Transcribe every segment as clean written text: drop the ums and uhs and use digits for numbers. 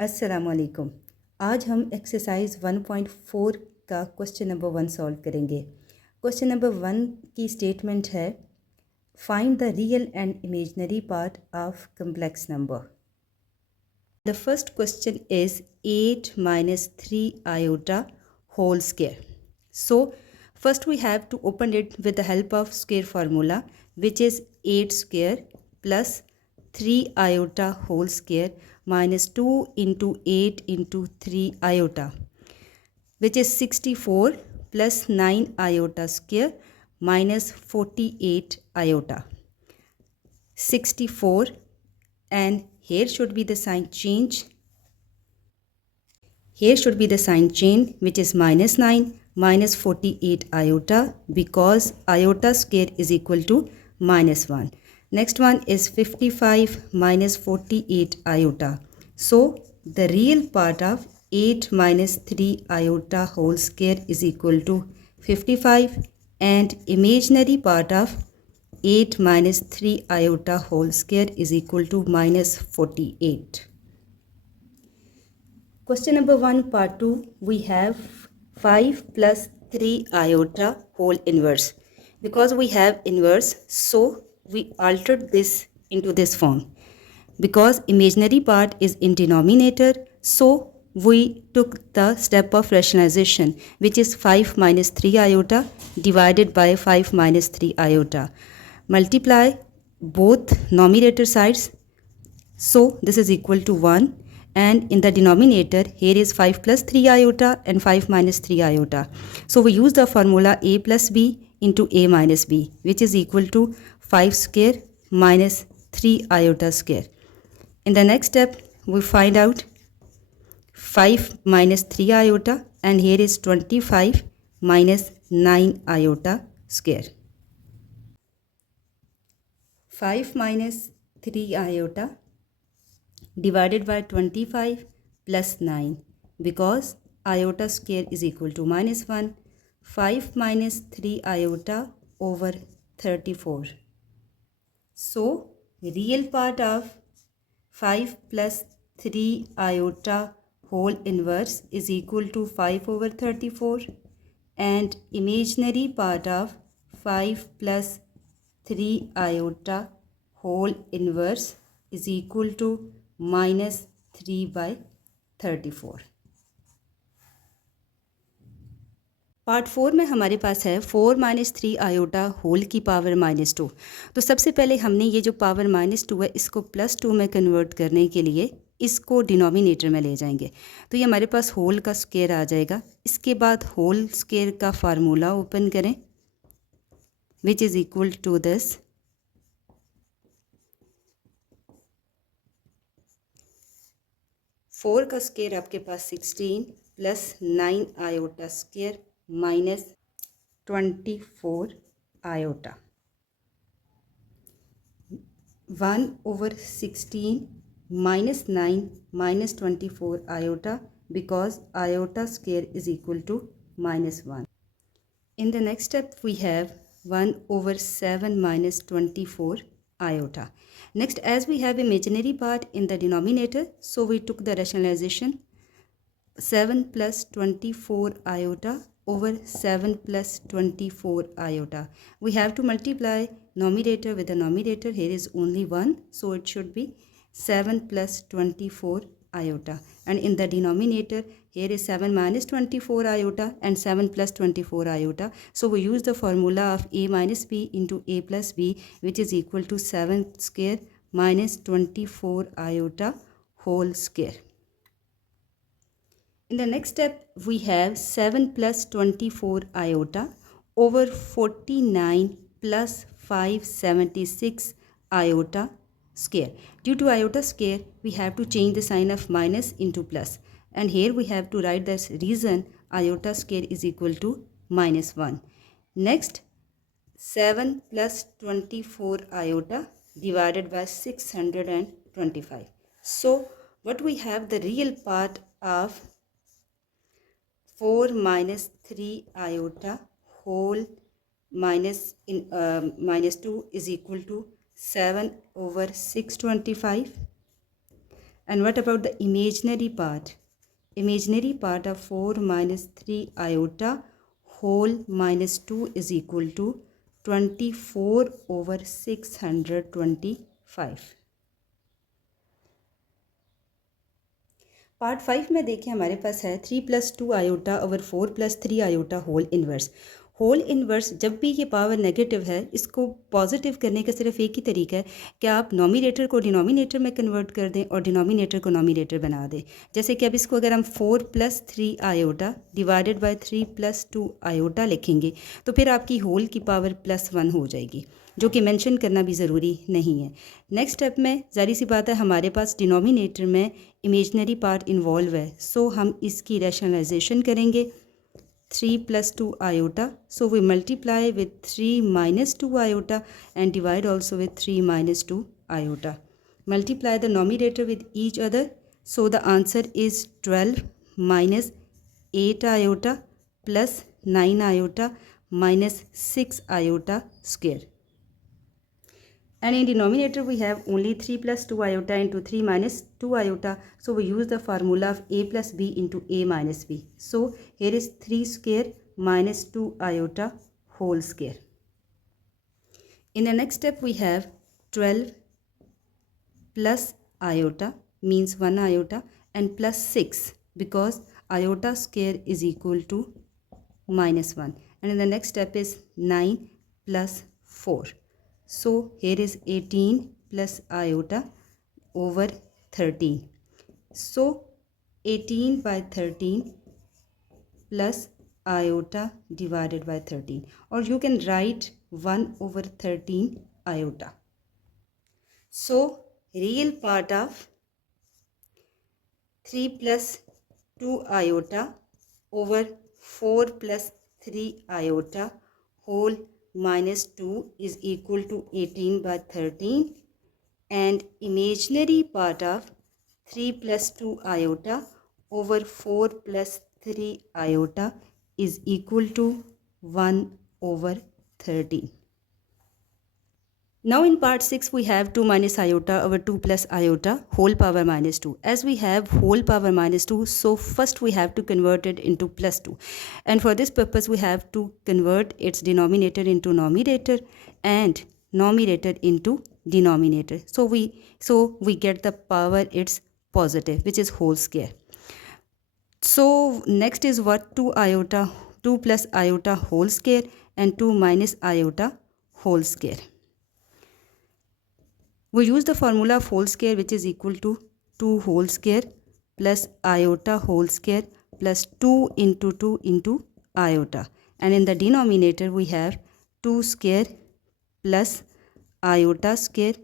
अस्सलामुअलैकुम। आज हम एक्सरसाइज 1.4 का क्वेश्चन नंबर 1 सॉल्व करेंगे। क्वेश्चन नंबर 1 की स्टेटमेंट है, find the real and imaginary part of complex number. The first question is 8 minus 3 iota whole square. So first we have to open it with the help of square formula, which is 8 square plus 3 iota whole square minus 2 into 8 into 3 iota, which is 64 plus 9 iota square minus 48 iota. 64, and here should be the sign change. Here should be the sign change, which is minus 9 minus 48 iota, because iota square is equal to minus 1. Next one is 55 minus 48 iota. So the real part of 8 minus 3 iota whole square is equal to 55, and imaginary part of 8 minus 3 iota whole square is equal to minus 48. Question number 1, part 2, we have 5 plus 3 iota whole inverse. Because we have inverse, so we altered this into this form. Because imaginary part is in denominator, so we took the step of rationalization, which is 5 minus 3 iota divided by 5 minus 3 iota. Multiply both numerator sides, so this is equal to 1, and in the denominator here is 5 plus 3 iota and 5 minus 3 iota. So we use the formula a plus b into a minus b, which is equal to 5 square minus 3 iota square. In the next step, we find out 5 minus 3 iota, and here is 25 minus 9 iota square. 5 minus 3 iota divided by 25 plus 9, because iota square is equal to minus 1. 5 minus 3 iota over 34. So real part of 5 plus 3 iota whole inverse is equal to 5 over 34, and imaginary part of 5 plus 3 iota whole inverse is equal to minus 3 by 34. Part 4 में हमारे पास है 4 minus 3 iota whole की power minus 2। तो सबसे पहले हमने ये जो पावर माइनस 2 है, इसको प्लस 2 में कन्वर्ट करने के लिए इसको डिनोमिनेटर में ले जाएंगे। तो ये हमारे पास होल का स्क्वायर आ जाएगा। इसके बाद होल स्क्वायर का फार्मूला ओपन करें, which is equal to this. Four का स्क्वायर आपके पास 16 plus 9 iota square minus 24 iota. 1 over 16 minus 9 minus 24 iota, because iota square is equal to minus 1. In the next step, we have 1 over 7 minus 24 iota. Next, as we have imaginary part in the denominator, so we took the rationalization. 7 plus 24 iota over 7 plus 24 iota. We have to multiply numerator with the numerator. Here is only 1, so it should be 7 plus 24 iota. And in the denominator, here is 7 minus 24 iota and 7 plus 24 iota. So we use the formula of a minus b into a plus b, which is equal to 7 square minus 24 iota whole square. In the next step, we have 7 plus 24 iota over 49 plus 576 iota square. Due to iota square, we have to change the sign of minus into plus. And here we have to write this reason iota square is equal to minus 1. Next, 7 plus 24 iota divided by 625. So what we have, the real part of 4 minus 3 iota whole minus 2 is equal to 7 over 625, And what about the imaginary part? Imaginary part of 4 minus 3 iota whole minus 2 is equal to 24 over 625. Part 5 में देखिए हमारे पास है 3 plus 2 iota over 4 plus 3 iota whole inverse. Whole inverse जब भी ये power negative है, इसको पॉजिटिव करने का सिर्फ एक ही तरीका है कि आप नॉमिनेटर को डिनोमिनेटर में कन्वर्ट कर दें और डिनोमिनेटर को नॉमिनेटर बना दें। जैसे कि अब इसको अगर हम 4 plus 3 iota divided by 3 plus 2 iota लिखेंगे तो फिर आपकी होल की पावर +1 हो जाएगी, जो कि मेंशन करना भी ज़रूरी नहीं है। नेक्स्ट स्टेप में ज़ाहिर सी बात है हमारे पास डिनोमिनेटर में इमेजनरी पार्ट इन्वॉल्व है, सो हम इसकी रैशनलाइजेशन करेंगे 3 plus 2 iota. So we multiply with 3 minus 2 iota and divide also with 3 minus 2 iota. Multiply the numerator with each other. So the answer is 12 minus 8 iota plus 9 iota minus 6 iota square. And in denominator we have only 3 plus 2 iota into 3 minus 2 iota. So we use the formula of a plus b into a minus b. So here is 3 square minus 2 iota whole square. In the next step we have 12 plus iota means 1 iota and plus 6 because iota square is equal to -1. And in the next step is 9 plus 4. So here is 18 plus iota over 13. So 18 by 13 plus iota divided by 13, or you can write 1 over 13 iota. So real part of 3 plus 2 iota over 4 plus 3 iota whole minus 2 is equal to 18 by 13, and imaginary part of 3 plus 2 iota over 4 plus 3 iota is equal to 1 over 13. Now in part 6 we have 2 minus iota over 2 plus iota whole power minus 2. As we have whole power minus 2, so first we have to convert it into plus 2. And for this purpose we have to convert its denominator into numerator and numerator into denominator. So we get the power it's positive, which is whole square. So next is what 2 plus iota whole square and 2 minus iota whole square. We use the formula of whole square, which is equal to 2 whole square plus iota whole square plus 2 into 2 into iota. And in the denominator we have 2 square plus iota square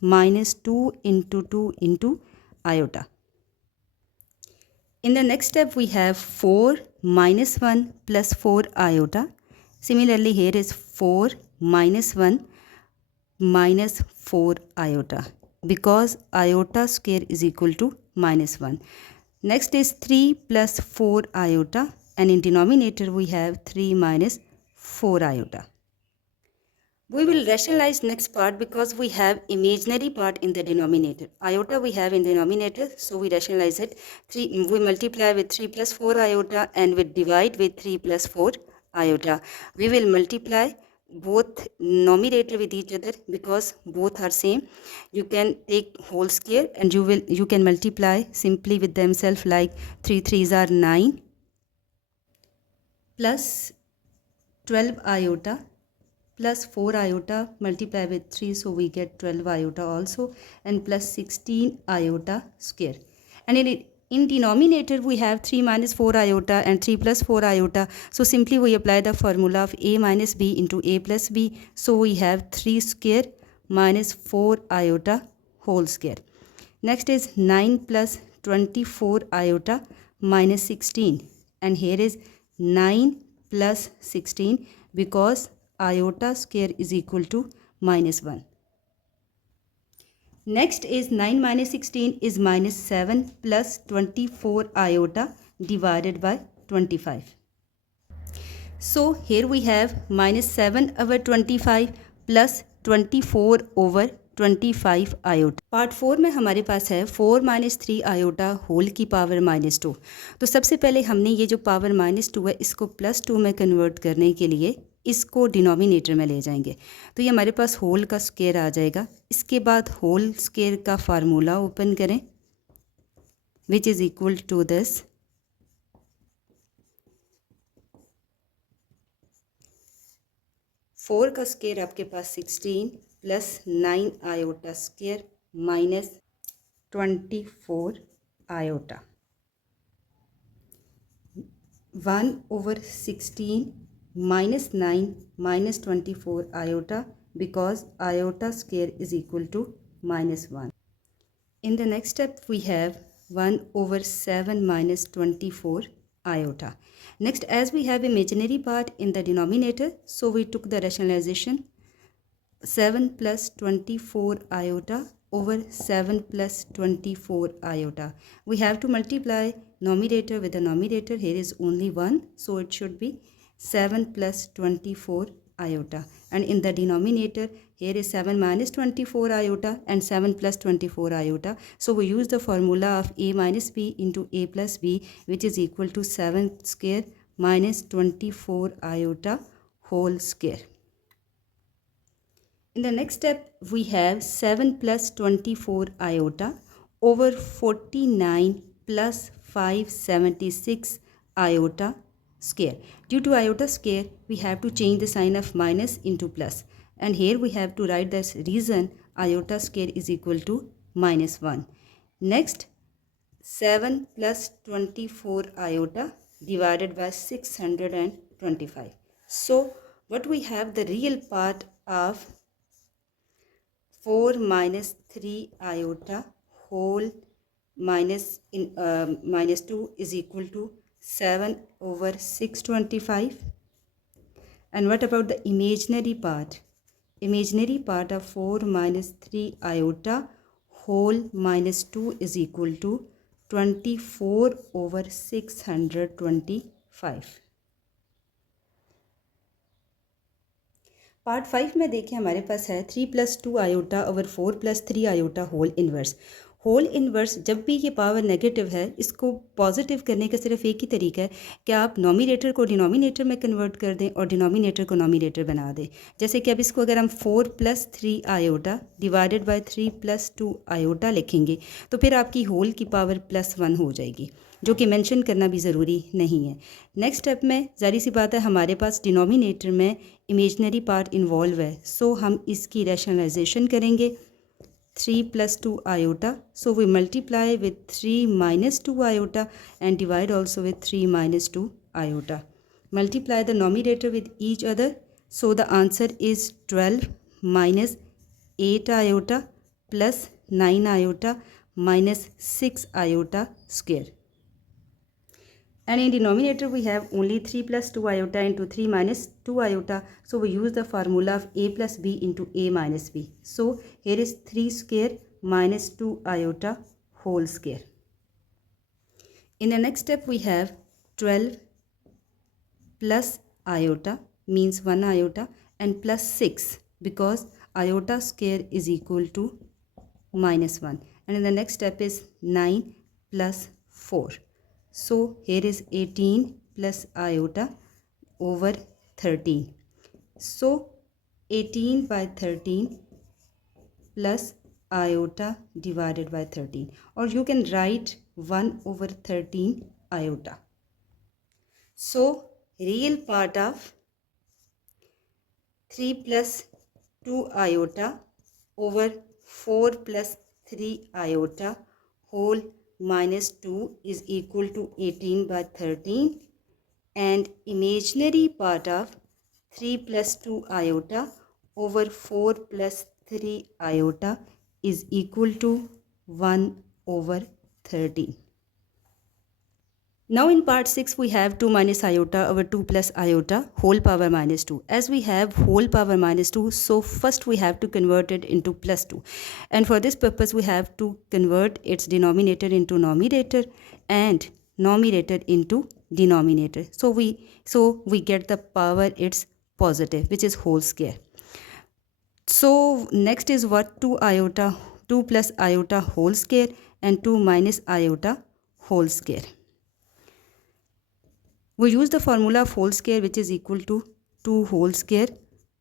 minus 2 into 2 into iota. In the next step we have 4 minus 1 plus 4 iota. Similarly here is 4 minus 1 minus 4 iota because iota square is equal to -1. Next is 3 plus 4 iota, and in denominator we have 3 minus 4 iota. We will rationalize next part because we have imaginary part in the denominator. Iota we have in denominator, so we rationalize it. We multiply with 3 plus 4 iota and we divide with 3 plus 4 iota. We will multiply both numerator with each other because both are same. You can take whole square and you can multiply simply with themselves, like 3 3s are 9 plus 12 iota plus 4 iota multiply with 3, so we get 12 iota also, and plus 16 iota square. And in denominator we have 3 minus 4 iota and 3 plus 4 iota, so simply we apply the formula of a minus b into a plus b, so we have 3 square minus 4 iota whole square. Next is 9 plus 24 iota minus 16, and here is 9 plus 16 because iota square is equal to -1. Next is 9 minus 16 is -7 plus 24 iota divided by 25. So here we have -7 over 25 plus 24 over 25 iota. Part 4 में हमारे पास है 4 minus 3 iota whole की power -2। तो सबसे पहले हमने ये जो पावर -2 है इसको +2 में कन्वर्ट करने के लिए इसको डिनोमिनेटर में ले जाएंगे। तो ये हमारे पास होल का स्क्वायर आ जाएगा। इसके बाद होल स्क्वायर का फार्मूला ओपन करें, which is equal to this 4 का स्क्वायर आपके पास 16 plus 9 iota square minus 24 iota. 1/16 minus 9 minus 24 iota, because iota square is equal to -1. In the next step we have 1/7 minus 24 iota. Next, as we have imaginary part in the denominator, so we took the rationalization 7 plus 24 iota over 7 plus 24 iota. We have to multiply numerator with the numerator. Here is only 1, so it should be 7 plus 24 iota. And in the denominator, here is 7 minus 24 iota and 7 plus 24 iota. So we use the formula of a minus b into a plus b, which is equal to 7 square minus 24 iota whole square. In the next step, we have 7 plus 24 iota over 49 plus 576 iota square. Due to iota square, we have to change the sign of minus into plus. And here we have to write this reason iota square is equal to -1. Next, 7 plus 24 iota divided by 625. So, what we have, the real part of 4 minus 3 iota whole minus 2 is equal to 7 over 625. And what about the imaginary part? Imaginary part of 4 minus 3 iota whole minus 2 is equal to 24 over 625. Part 5 में देखिए हमारे पास है 3 plus 2 iota over 4 plus 3 iota whole inverse. Whole inverse जब भी ये power negative है, इसको पॉजिटिव करने का सिर्फ एक ही तरीका है कि आप नॉमिनेटर को डिनोमिनेटर में कन्वर्ट कर दें और डिनोमिनेटर को नॉमिनेटर बना दें। जैसे कि अब इसको अगर हम 4 plus 3 iota divided by 3 plus 2 iota लिखेंगे तो फिर आपकी होल की पावर +1 हो जाएगी, जो कि मेंशन करना भी ज़रूरी नहीं है। नेक्स्ट स्टेप में ज़ाहिर सी बात है हमारे पास डिनोमिनेटर में इमेजनरी पार्ट इन्वॉल्व है, सो हम इसकी रैशनलाइजेशन करेंगे 3 plus 2 iota. So we multiply with 3 minus 2 iota and divide also with 3 minus 2 iota. Multiply the numerator with each other. So the answer is 12 minus 8 iota plus 9 iota minus 6 iota square. And in denominator we have only 3 plus 2 iota into 3 minus 2 iota. So we use the formula of a plus b into a minus b. So here is 3 square minus 2 iota whole square. In the next step we have 12 plus iota means 1 iota and plus 6 because iota square is equal to -1. And in the next step is 9 plus 4. So here is 18 plus iota over 13. So 18 by 13 plus iota divided by 13, or you can write 1 over 13 iota. So real part of 3 plus 2 iota over 4 plus 3 iota whole minus 2 is equal to 18 by 13, and imaginary part of 3 plus 2 iota over 4 plus 3 iota is equal to 1 over 13. Now in part 6 we have 2 minus iota over 2 plus iota whole power -2. As we have whole power -2, so first we have to convert it into +2. And for this purpose we have to convert its denominator into numerator and numerator into denominator. So we get the power it's positive, which is whole square. So next is what? 2 plus iota whole square and 2 minus iota whole square. We use the formula of whole square, which is equal to 2 whole square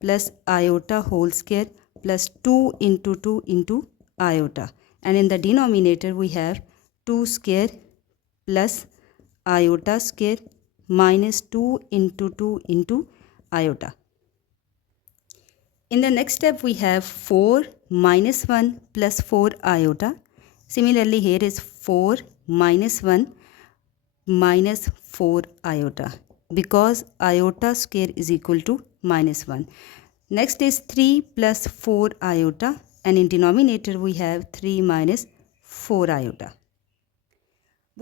plus iota whole square plus 2 into 2 into iota, and in the denominator we have 2 square plus iota square minus 2 into 2 into iota. In the next step we have 4 minus 1 plus 4 iota. Similarly here is 4 minus 1 minus 4 iota, because iota square is equal to minus 1. Next is 3 plus 4 iota, and in denominator we have 3 minus 4 iota.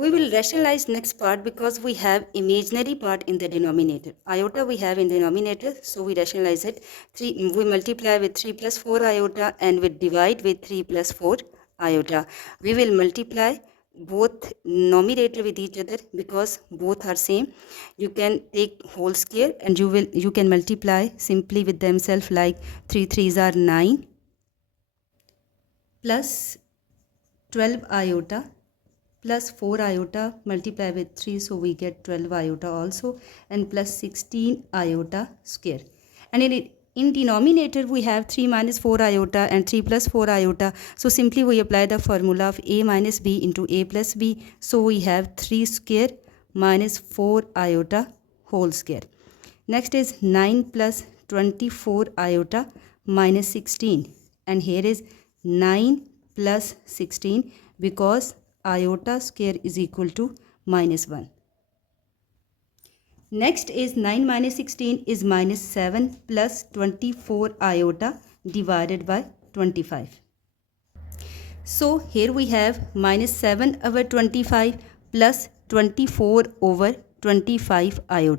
We will rationalize next part because we have imaginary part in the denominator. Iota we have in denominator, so we rationalize it. We multiply with 3 plus 4 iota and we divide with 3 plus 4 iota. We will multiply both numerator with each other because both are same. You can take whole square and you can multiply simply with themselves, like 3 3s are 9 plus 12 iota plus 4 iota, multiply with 3, so we get 12 iota also, and plus 16 iota square. And in denominator we have 3 minus 4 iota and 3 plus 4 iota, so simply we apply the formula of a minus b into a plus b, so we have 3 square minus 4 iota whole square. Next is 9 plus 24 iota minus 16, and here is 9 plus 16 because iota square is equal to minus 1. Next is 9 minus 16 is minus 7 plus 24 iota divided by 25. So here we have minus 7 over 25 plus 24 over 25 iota.